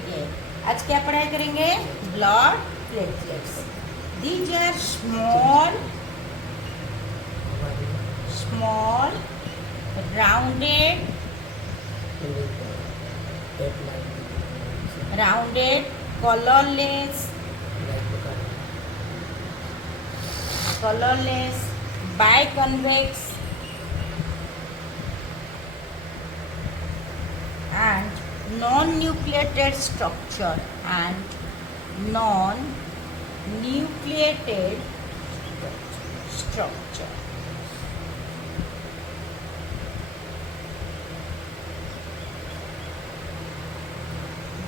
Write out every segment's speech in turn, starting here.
ठीक है, आज क्या पढ़ाई करेंगे? Blood platelets. These are small rounded colorless biconvex and non-nucleated structure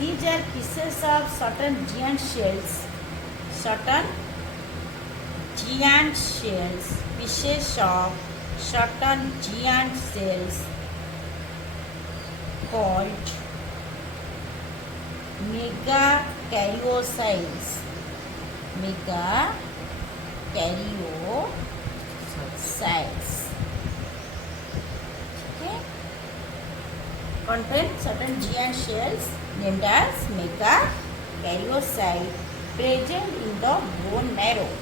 These are pieces of certain giant shells, pieces of certain giant cells called megakaryocytes. Okay? Contain certain giant shells named as megakaryocyte present in the bone marrow.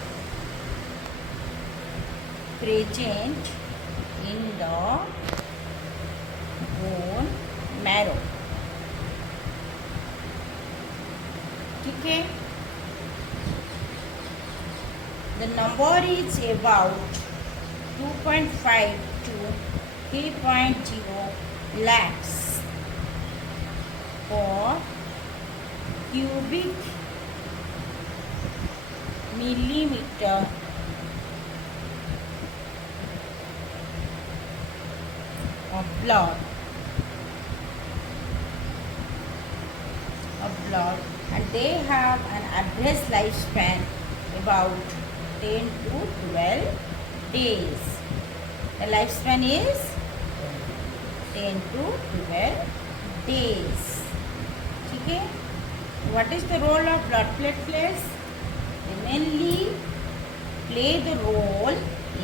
ठीक है. The number is about 2.5 to 3.0 lakhs per cubic millimeter of blood and they have an average lifespan about 10 to 12 days. The lifespan is 10 to 12 days. ठीक है. What is the role of blood platelets? They mainly play the role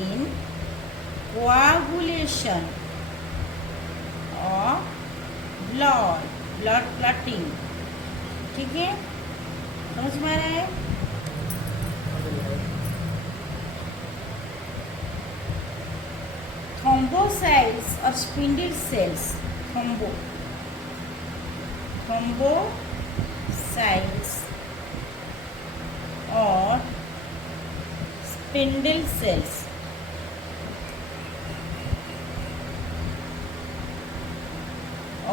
in coagulation of blood clotting. ठीक है, समझ में आ रहा है? Thrombocytes or spindle cells. Thrombocytes or spindle cells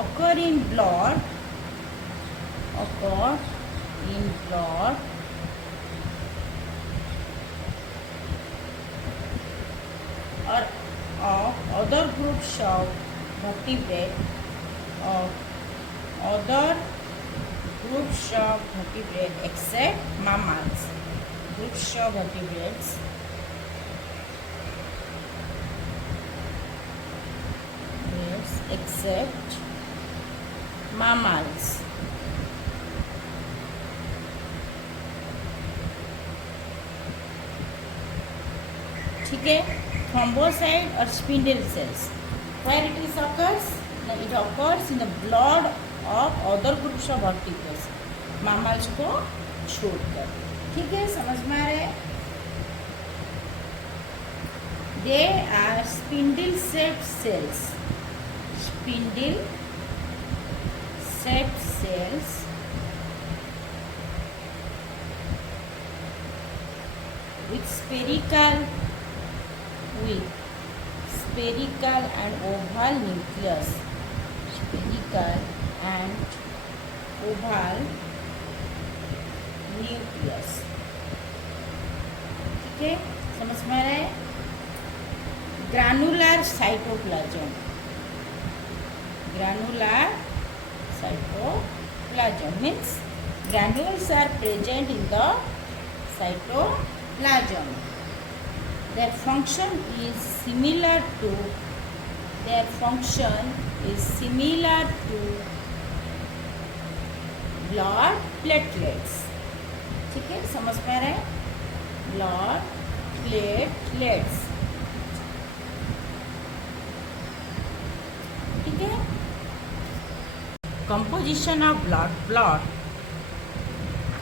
occur in blood or of other groups of vertebrate except mammals. Groups of vertebrates except mammals. ठीक है. Thrombocyte or spindle cells. Where it is occurs? It occurs in the blood of other groups of vertebrates. Mammals को छोड़कर. ठीक है, समझ में आ रहा है? They are spindle-shaped cells. With spherical and oval nucleus. ठीक है, समझ में आ रहा है? Granular cytoplasm means granules are present in the cytoplasm. Their function is similar to blood platelets. ठीक है, समझ में आ रहा है? Blood platelets. ठीक है. Composition of blood.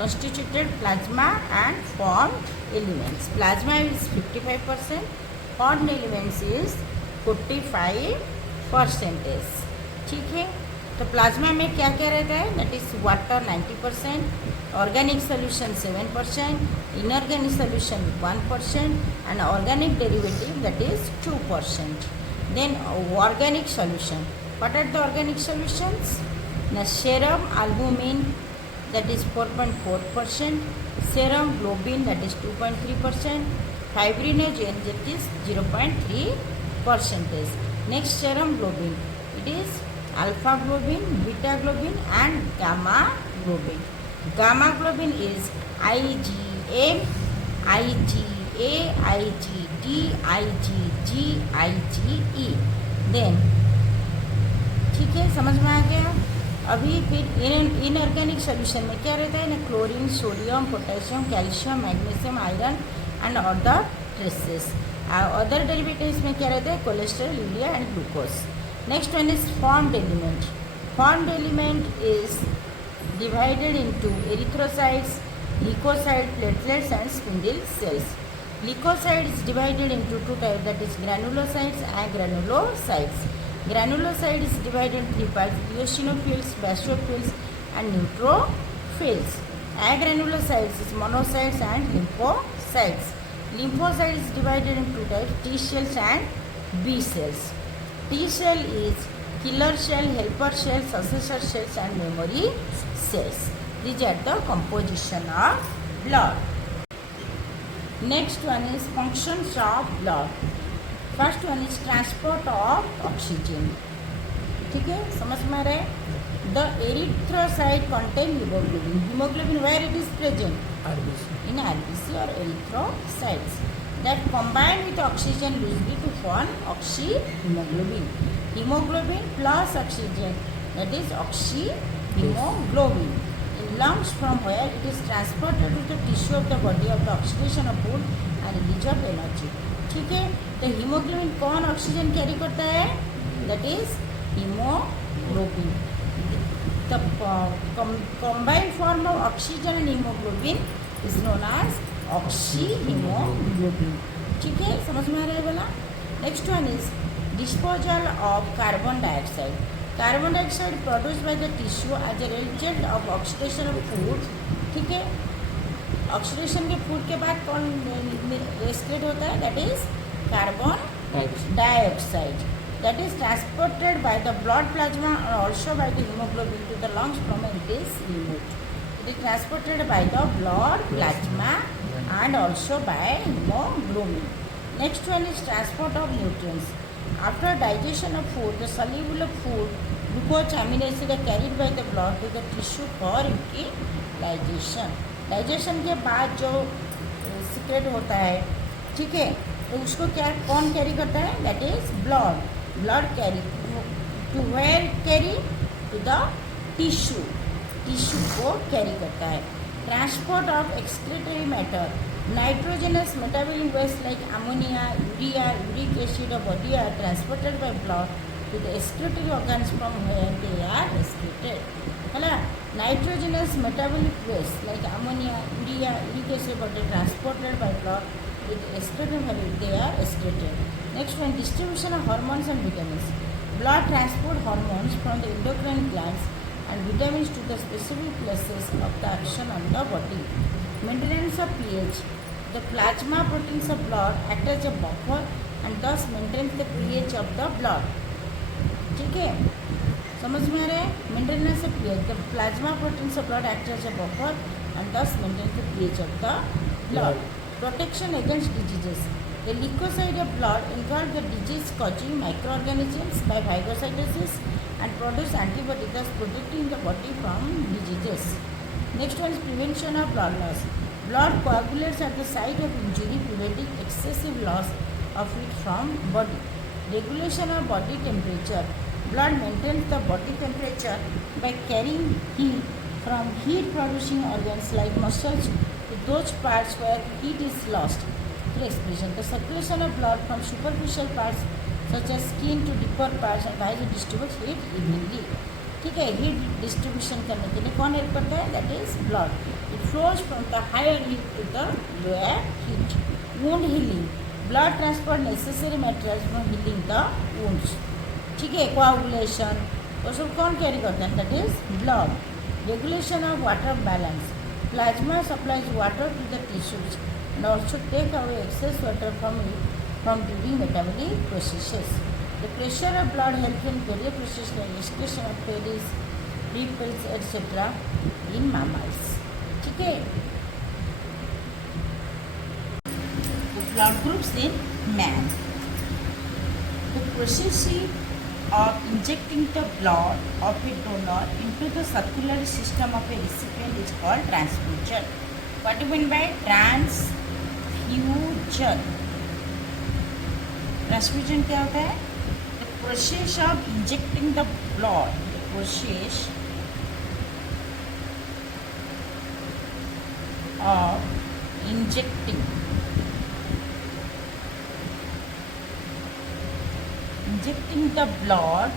constituted plasma and formed elements. Plasma is 55%, formed elements is 45%. ठीक है, तो प्लाज्मा में क्या क्या रहता है? That is water 90%, organic solution 7%, inorganic solution 1%, and organic derivative that is 2%. Then organic solution. What are the organic solutions? The serum albumin that is 4.4%, serum globin that is 2.3%, fibrinogen that is 0.3%. Next serum globin. It is alpha globin, beta globin and gamma globin. Gamma globin is IgM, IgA, IgD, IgG, IgE. Then ठीक है, समझ में आ गया. अभी फिर inorganic solution में क्या रहता है ना? Chlorine, sodium, potassium, calcium, magnesium, iron and other traces. Other derivatives में क्या रहता है? Cholesterol, urea and glucose. Next one is formed element. Formed element is divided into erythrocytes, leukocytes, platelets and spindle cells. Leukocytes is divided into two types, that is granulocytes and granulocytes. Granulocytes is divided in three parts: eosinophils, basophils and neutrophils. Agranulocytes is monocytes and lymphocytes. Lymphocytes is divided in two types: T cells and B cells. T cell is killer cell, helper cell, successor cells and memory cells. These are the composition of blood. Next one is functions of blood. First one is transport of oxygen. ठीक है, समझ में आ रहा है? The erythrocyte contain hemoglobin. Hemoglobin where it is present? RBC. In RBC or erythrocytes. That combine with oxygen loosely to form oxyhemoglobin. Hemoglobin plus oxygen, that is oxyhemoglobin. In lungs, from where it is transported to the tissue of the body of the oxidation of food and release of energy. ठीक है, तो हीमोग्लोबिन कौन oxygen carry करता है? That is haemoglobin. The combined form of oxygen and hemoglobin is known as oxyhemoglobin. ठीक है, समझ में आ रहा है बोला? Next one is disposal of carbon dioxide. Carbon dioxide produced by the tissue as a result of oxidation of food. ठीक है, ऑक्सीडेशन के फूड के बाद कौन एक्सक्रीट होता है? That is carbon dioxide. That is transported by the blood plasma और also by the haemoglobin to the lungs from it is removed. It is transported by the blood plasma and also by hemoglobin. Next one is transport of nutrients. After digestion of food, the soluble food glucose amino acid are carried by the blood to the tissue for utilization. Digestion के बाद जो सिक्रेट होता है, ठीक है, तो उसको क्या कौन कैरी करता है? That is blood. Blood carry to where carry to the tissue. Tissue को कैरी करता है. Transport of excretory matter. Nitrogenous metabolic waste like ammonia, urea, uric acid और body are transported by blood to the excretory organs from where they are excreted. है nitrogenous metabolic waste like ammonia, urea, uric acid body transported by blood with excreted value they are excreted. Next one, distribution of hormones and vitamins. Blood transport hormones from the endocrine glands and vitamins to the specific places of the action on the body. Maintenance of pH. The plasma proteins of blood act as a buffer and thus maintains the pH of the blood. ठीक है, समझ में आ रहा है? Maintenance of pH. The plasma proteins of blood act as a buffer and thus maintains the pH of the blood. Protection against diseases. The leukocyte of blood engulf the disease-causing microorganisms by phagocytosis and produce antibodies, thus protecting the body from diseases. Next one is prevention of blood loss. Blood coagulates at the site of injury, preventing excessive loss of it from body. Regulation of body temperature. Blood maintains the body temperature by carrying heat from heat-producing organs like muscles to those parts where heat is lost through expiration. The circulation of blood from superficial parts such as skin to deeper parts and eyes distributes heat evenly. ठीक है, है, heat distribution करने के लिए कौन help करता है? That is blood. It flows from the higher heat to the lower heat. Wound healing, blood transport necessary materials for healing the wounds. ठीक है, कोआगुलेशन वो सब कौन कैरी करता है? That is blood. Regulation of water balance, plasma supplies water to the tissues and also take away excess water from during metabolic processes. The pressure of blood helps in various processes like excretion of pelvis, ripples, etc. in mammals. ठीक है. The blood groups in man. The process of injecting the blood of a donor into the circulatory system of a recipient is called transfusion. What do you mean by transfusion? Transfusion क्या होता है? The process of injecting the blood, the process of injecting the blood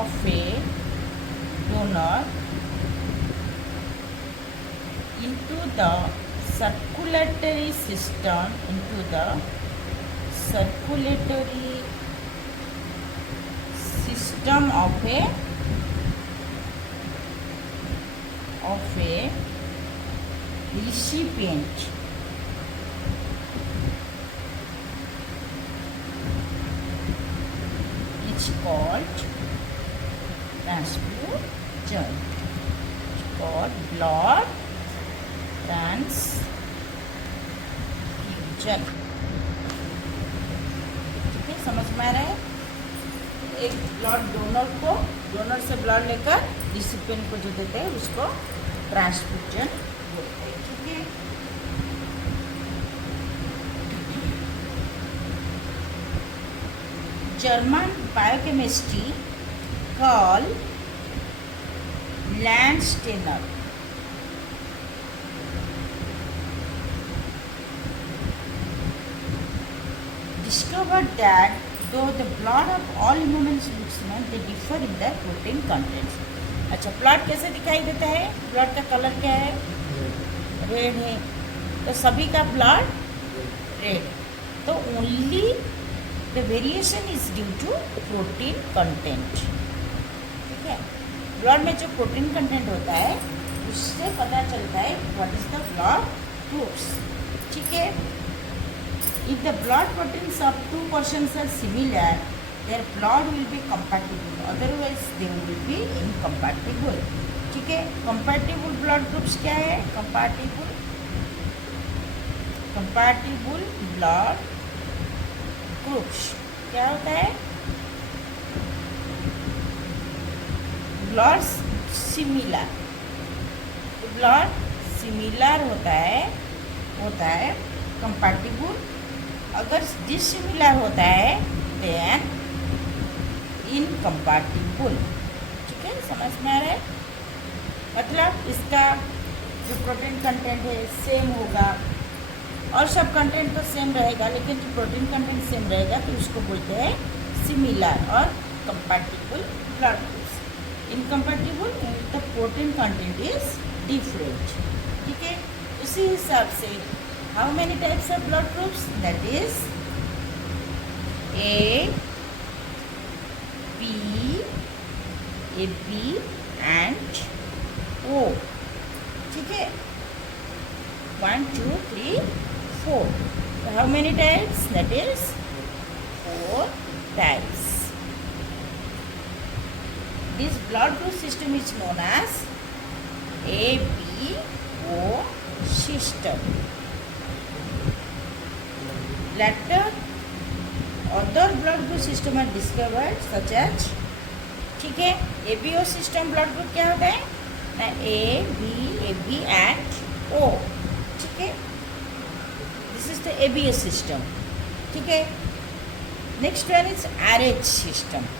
of A donor into the circulatory system of a recipient is called transfusion. It's called blood transfusion. ठीक है, समझ में आ रहा है? एक ब्लड डोनर से ब्लड लेकर रिसिपिएंट को जो देते हैं उसको ट्रांसफ्यूजन बोलते हैं. ठीक है. German biochemistry call Landsteiner discovered that though the blood of all humans looks similar, they differ in their protein contents. अच्छा, ब्लड कैसे दिखाई देता है? ब्लड का कलर क्या है? रेड है. तो सभी का ब्लड रेड. तो only the variation is due to protein content. ठीक है, ब्लड में जो प्रोटीन कंटेंट होता है उससे पता चलता है what is the blood groups. ठीक है. If the blood proteins of two persons are similar, their blood will be compatible. Otherwise, they will be incompatible. ठीक है. Compatible blood groups क्या है? Compatible blood groups क्या होता है? Blood similar. Blood similar होता है compatible. अगर डिसिमिलर होता है देन इनकम्पैटिबल. ठीक है, समझ में आ रहा है? मतलब इसका जो प्रोटीन कंटेंट है सेम होगा और सब कंटेंट तो सेम रहेगा, लेकिन जो प्रोटीन कंटेंट सेम रहेगा तो उसको बोलते हैं सिमिलर और compatible blood groups. Incompatible the protein content is different. ठीक है. उसी हिसाब से how many types of blood groups? That is A, B, AB and O. ठीक है. 1, 2, 3, 4. So how many types? That is 4 types. This blood group system is known as ABO system. Later, other blood group system are discovered such as, ठीक है, ABO system blood group क्या होता है? ना A, B, AB and O. ठीक है. This is the ABO system. ठीक है. Next one is RH system.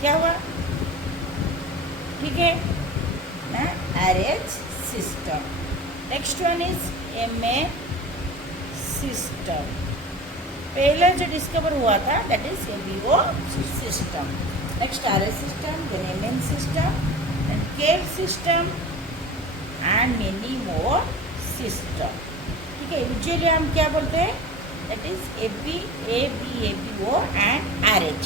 क्या हुआ? ठीक है ना, RH system. Next one is MA system. पहले जो डिस्कवर हुआ था that is ABO system. Next RS system, then MN system, then Kell system and many more system. ठीक है, यूजुअली हम क्या बोलते हैं that is ABO and Rh,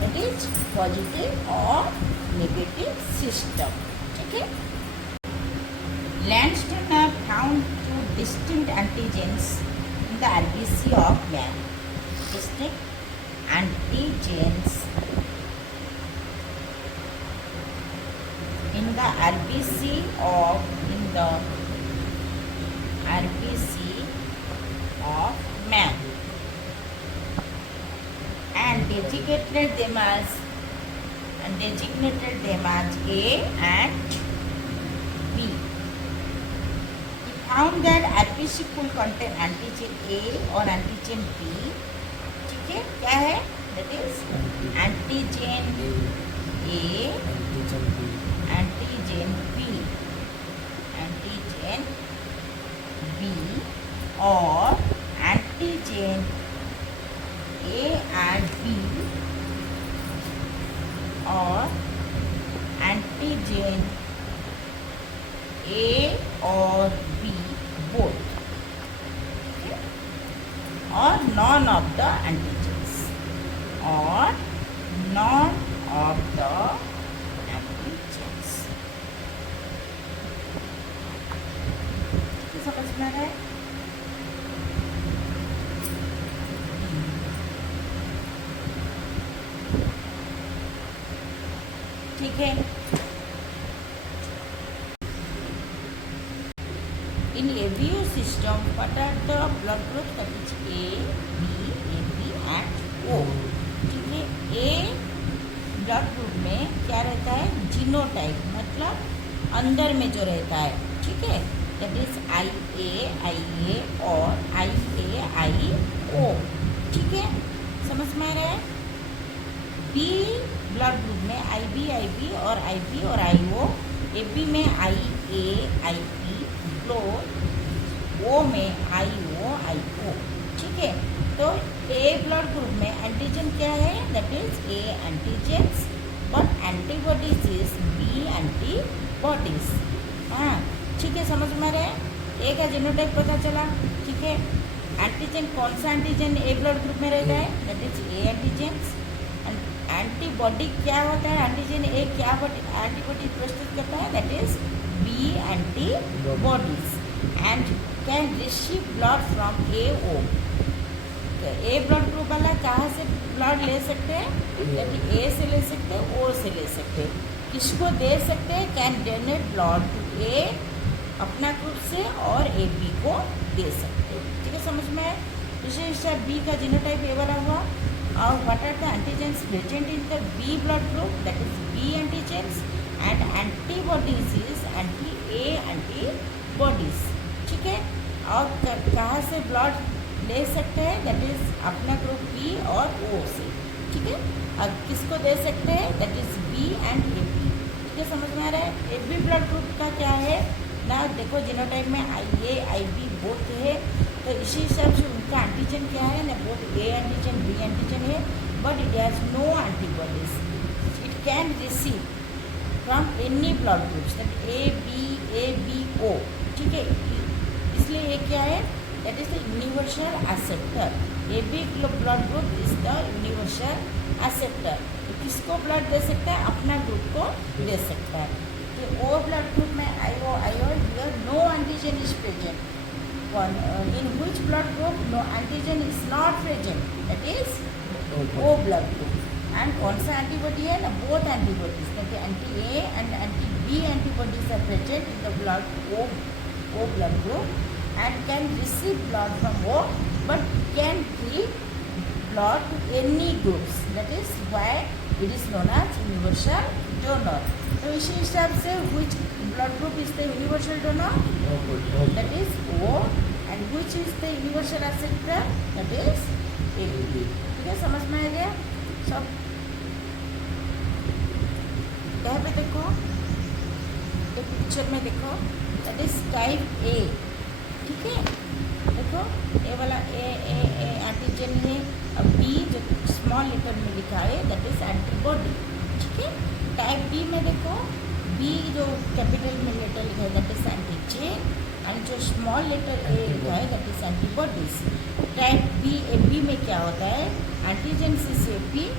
that is positive और नेगेटिव सिस्टम. ठीक है. Langston have found two distinct antigens in the RBC of man. Distinct antigens in the RBC of man, and designated them as A and B. Found that RBC could contain antigen A और antigen B. ठीक है, क्या है that is antigen A, antigen B, antigen B और antigen A and B और antigen A और B both. Okay? Or none of the antigens. Or none of the antigens. समझ में आ रहा है? ठीक है. In ABO system, what are the blood groups? That is A, B, AB and O. ठीक है. A ब्लड ग्रुप में क्या रहता है? जीनोटाइप, मतलब अंदर में जो रहता है. ठीक है, दैट इज IA और IAIO. ठीक है, समझ में आ रहा है? बी ब्लड ग्रुप में IB और IB और IO. AB में IA लो, ओ में IO. ठीक है, तो ए ब्लड ग्रुप में एंटीजन क्या है that is A antigens, but antibodies is B antibodies. हाँ, ठीक है, समझ में आ रहा है? ए का जीनोटाइप पता चला. ठीक है, एंटीजन कौन सा एंटीजन ए ब्लड ग्रुप में रहता है that is A antigens. Antibody क्या होता है? एंटीजन ए क्या एंटीबॉडी प्रस्तुत करता है that is B antibodies and can receive blood from AO. A blood group वाला कहाँ से ब्लड ले सकते हैं? यदि ए से ले सकते हैं, ओ से ले सकते हैं. किसको दे सकते हैं? कैन डोनेट ब्लड टू ए अपना ग्रुप से और ए बी को दे सकते हैं. ठीक है, समझ में आए? विशेष बी का जीनोटाइप ए वाला हुआ. और what are the antigens present in the B blood group that is B antigens and antibodies is anti-A antibodies. ठीक है, और कहाँ से ब्लड ले सकते हैं दैट इज अपना ग्रुप बी और ओ से. ठीक है, अब किसको दे सकते हैं that is B and A B. ठीक है, समझ में आ रहा है? ए बी ब्लड ग्रुप का क्या है ना, देखो जीनोटाइप में IAIB बोथ है, तो इसी हिसाब से उनका एंटीजन क्या है ना, both A antigen B antigen है, but it has no antibodies. It can receive from any blood groups that ABO. ठीक है, इसलिए ये क्या है that is the universal acceptor. AB blood group is the universal acceptor. तो किसको ब्लड दे सकता है? अपना ग्रुप को दे सकता है. तो O ब्लड ग्रुप में IO here no antigen is present. In which blood group no antigen is not present that is O blood group. And कौन सा एंटीबॉडी है ना, both antibodies that anti-A and anti-B antibodies are present in the blood O blood group and can receive blood from O but can give blood to any groups. That is why it is known as universal donor. तो इसी हिसाब से which blood group is the universal donor? That is O. And which is the universal acceptor? That is A. ठीक है, समझ में आ गया सब? यहाँ पे देखो, एक पिक्चर में देखो दैट इज टाइप A. ठीक है, देखो ए वाला ए एंटीजन है, अब बी जो स्मॉल लेटर में लिखा है दैट इज एंटीबॉडी। ठीक है, टाइप बी में देखो बी जो कैपिटल में लेटर लिखा है दैट इज एंटीजन एंड जो स्मॉल लेटर ए लिखा है that is antibodies. Type B A B में क्या होता है, एंटीजन सी सी पी